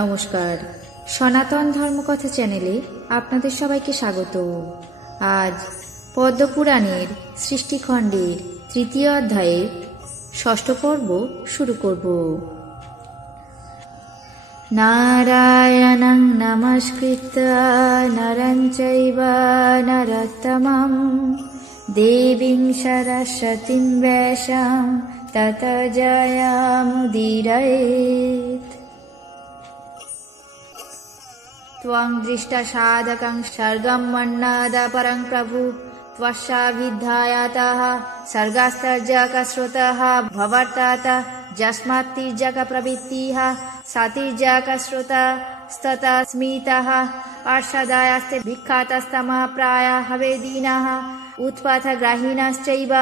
নমস্কার, সনাতন ধর্মকথা চ্যানেলে আপনাদের সবাইকে স্বাগত। আজ পদ্মপুরাণের সৃষ্টিখণ্ডের তৃতীয় অধ্যায়ের ষষ্ঠ পর্ব শুরু করব। নারায়ণং নমস্কৃত্য নরং চৈব নরোত্তমং দেবীং সরস্বতীং ব্যাসাং ততো জয়মুদীরয়েৎ। त्वं दृष्टा साधकं सर्गं मन्नाद परं प्रभु त्वस्या विद्यायातः सर्गास्तर्जकश्रुतः भवर्तात यस्मात्तिर्जक प्रवृत्तिः सतिर्जकश्रुतस्ततः स्मितः पार्षदायास्ते विख्यातस्तमः प्रायः हवेदीनः उत्पथग्राहिणश्चैव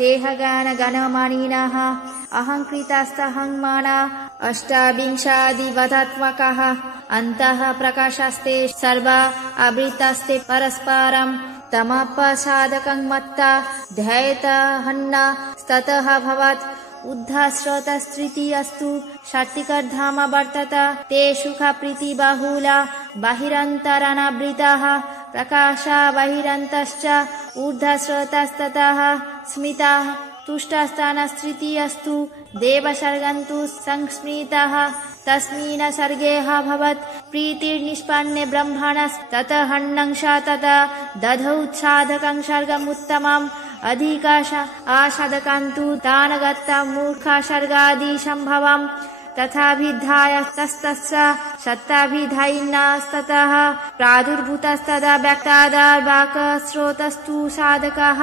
तेह गानगणमानिनः अहङ्कृतास्तहङ्माना अष्टाविंशादिवधात्मकः अन्तः प्रकाशस्ते सर्वा आवृतास्ते परस्परं तमपसादकं मत्ता ध्यायेतहन्न ततः भवत् उद्धस्रोतस्तृतीयस्तु सात्विकधाम वर्तत ते सुखप्रीति बाहुला बाहिरन्तरानावृताः प्रकाशा बहिरन्तश्च ऊर्ध्वस्रोतस्ततः स्मिताः तुष्टस्थानस्तृतीयस्तु देवसर्गन्तु संस्मृतः तस्मिन् सर्गेह भवत् प्रीतिर्निष्पन्ने ब्रह्मणस्ततः ततः दधौ साधकं सर्गमुत्तमम् अधिकाश आसाधकान्तु तान् गत्ता मूर्खा सर्गादि सम्भवम् तथाभिधाय तस्तस्य सत्ताभिधायिनस्ततः प्रादुर्भूतस्तदा व्यक्तादर्वाकस्रोतस्तु साधकः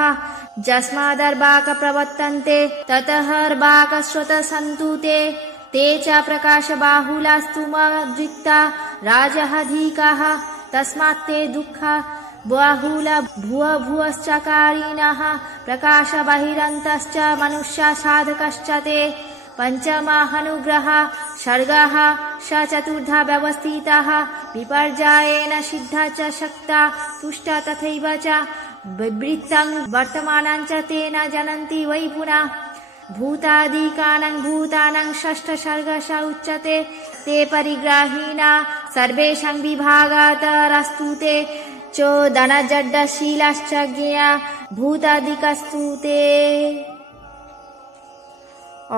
यस्मादर्वाक प्रवर्तन्ते ततःर्वाकस्रोतसन्तु ते च प्रकाशबाहुलास्तु मद्वित्ता राजः तस्मात् ते दुःखा बाहुला भुवभुवश्चकारिणः प्रकाश बहिरन्तश्च मनुष्य साधकश्च ते पञ्चमाहनुग्रह सर्गः स चतुर्धा व्यवस्थितः विपर्यायेन सिद्धा च शक्ता तुष्टा तथैव च विवृत्तं वर्तमानं च ते न जनन्ति वै पुनः भूतादिकानां भूतानां षष्ठ सर्गश उच्यते ते परिग्राहिणा सर्वेषां विभागातरस्तु ते चोदनजड्डशीलाश्च ज्ञेया भूतादिकस्तु ते।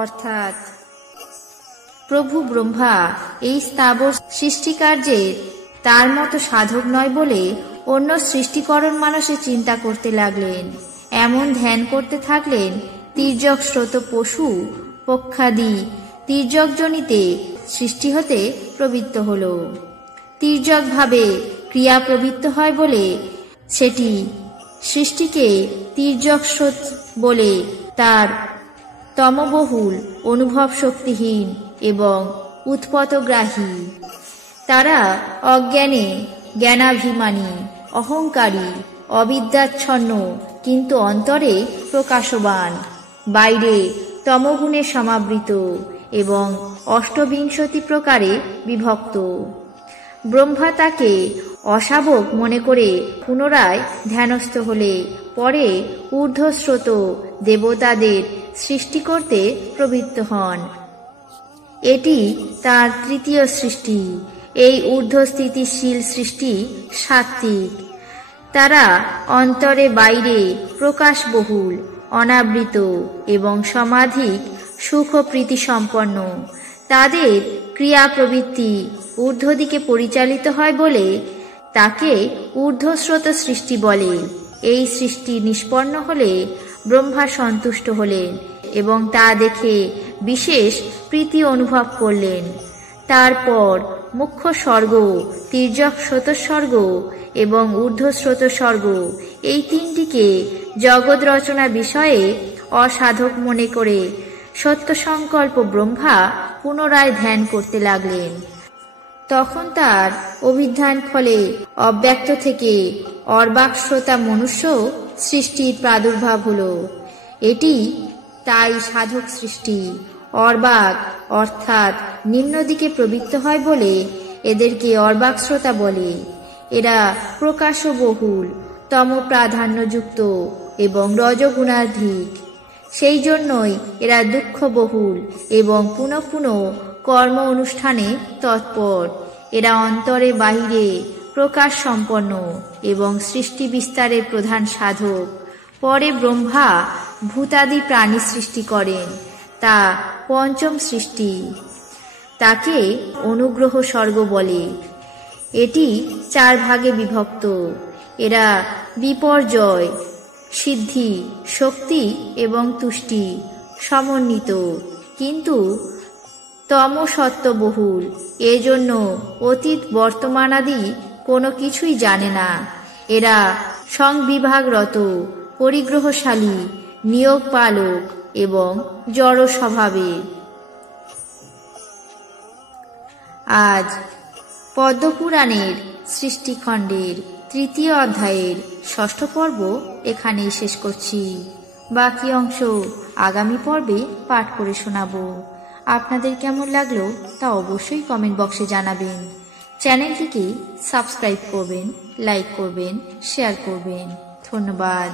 অর্থাৎ প্রভু ব্রহ্মা এই স্থাবর সৃষ্টিকার্যের তার মতো সাধক নয় বলে অন্য সৃষ্টিকরণ মানুষে চিন্তা করতে লাগলেন। এমন ধ্যান করতে থাকলেন তির্যক স্রোত পশু পক্ষাদি তির্যকজনিতে সৃষ্টি হতে প্রবৃত্ত হল। তির্যক ভাবে ক্রিয়া প্রবৃত্ত হয় বলে সেটি সৃষ্টিকে তির্যক স্রোত বলে তার তমবহুল অনুভব শক্তিহীন এবং উৎপতগ্রাহী। তারা অজ্ঞানে জ্ঞানাভিমানী, অহংকারী, অবিদ্যাচ্ছন্ন, কিন্তু অন্তরে প্রকাশবান, বাইরে তমগুণে সমাবৃত এবং অষ্টবিংশতি প্রকারে বিভক্ত। ব্রহ্মা তাকে অশাবক মনে করে পুনরায় ধ্যানস্থ হলে পরে ঊর্ধ্বস্রোত দেবতাদের সৃষ্টি করতে প্রবৃত্ত হন। এটি তার তৃতীয় সৃষ্টি। এই ঊর্ধ্বস্থিতিশীল সৃষ্টি সাত্ত্বিক। তারা অন্তরে বাইরে প্রকাশবহুল, অনাবৃত এবং সমাধিক সুখ প্রীতি সম্পন্ন। তাদের ক্রিয়া প্রবৃত্তি ঊর্ধ্বদিকে পরিচালিত হয় বলে তাকে ঊর্ধ্বস্রোত সৃষ্টি বলে। এই সৃষ্টি নিষ্পন্ন হলে ব্রহ্মা সন্তুষ্ট হলেন এবং তা দেখে বিশেষ প্রীতি অনুভব করলেন। তারপর মুখ্য স্বর্গ, তির্যক স্রোতস্বর্গ এবং ঊর্ধ্বস্রোত স্বর্গ এই তিনটিকে জগৎ রচনা বিষয়ে অসাধক মনে করে সত্য সংকল্প ব্রহ্মা পুনরায় ধ্যান করতে লাগলেন। তখন তার অভিধান ফলে অব্যক্ত থেকে অর্বাকশ্রোতা মনুষ্য সৃষ্টির প্রাদুর্ভাব হল। এটি তাই সাধক সৃষ্টি। অর্বাক অর্থাৎ নিম্নদিকে প্রবৃত্ত হয় বলে এদেরকে অর্বাকশ্রোতা বলে। এরা প্রকাশবহুল, তম প্রাধান্যযুক্ত এবং রজগুণাধিক। সেই জন্যই এরা দুঃখবহুল এবং পুনঃ পুনঃ কর্ম অনুষ্ঠানে তৎপর। এরা অন্তরে বাহিরে প্রকাশ সম্পন্ন এবং সৃষ্টি বিস্তারের প্রধান সাধক। পরে ব্রহ্মা ভূতাদি প্রাণী সৃষ্টি করেন, তা পঞ্চম সৃষ্টি। তাকে অনুগ্রহ স্বর্গ বলে। এটি 4 ভাগে বিভক্ত। এরা বিপর্যয়, সিদ্ধি, শক্তি এবং তুষ্টি সমন্বিত, কিন্তু তমসত্ত্ববহুল। এজন্য অতীত বর্তমানাদি কোনো কিছুই জানে না। এরা সংবিভাগরত, পরিগ্রহশালী, নিয়োগ পালক এবং জড় স্বভাবের। আজ পদ্মপুরাণের সৃষ্টিখণ্ডের 3য় অধ্যায়ের 6ষ্ঠ পর্ব এখানেই শেষ করছি। বাকি অংশ আগামী পর্বে পাঠ করে শোনাব। আপনাদের কেমন লাগলো তা অবশ্যই কমেন্ট বক্সে জানাবেন। চ্যানেলটিকে সাবস্ক্রাইব করবেন, লাইক করবেন, শেয়ার করবেন। ধন্যবাদ।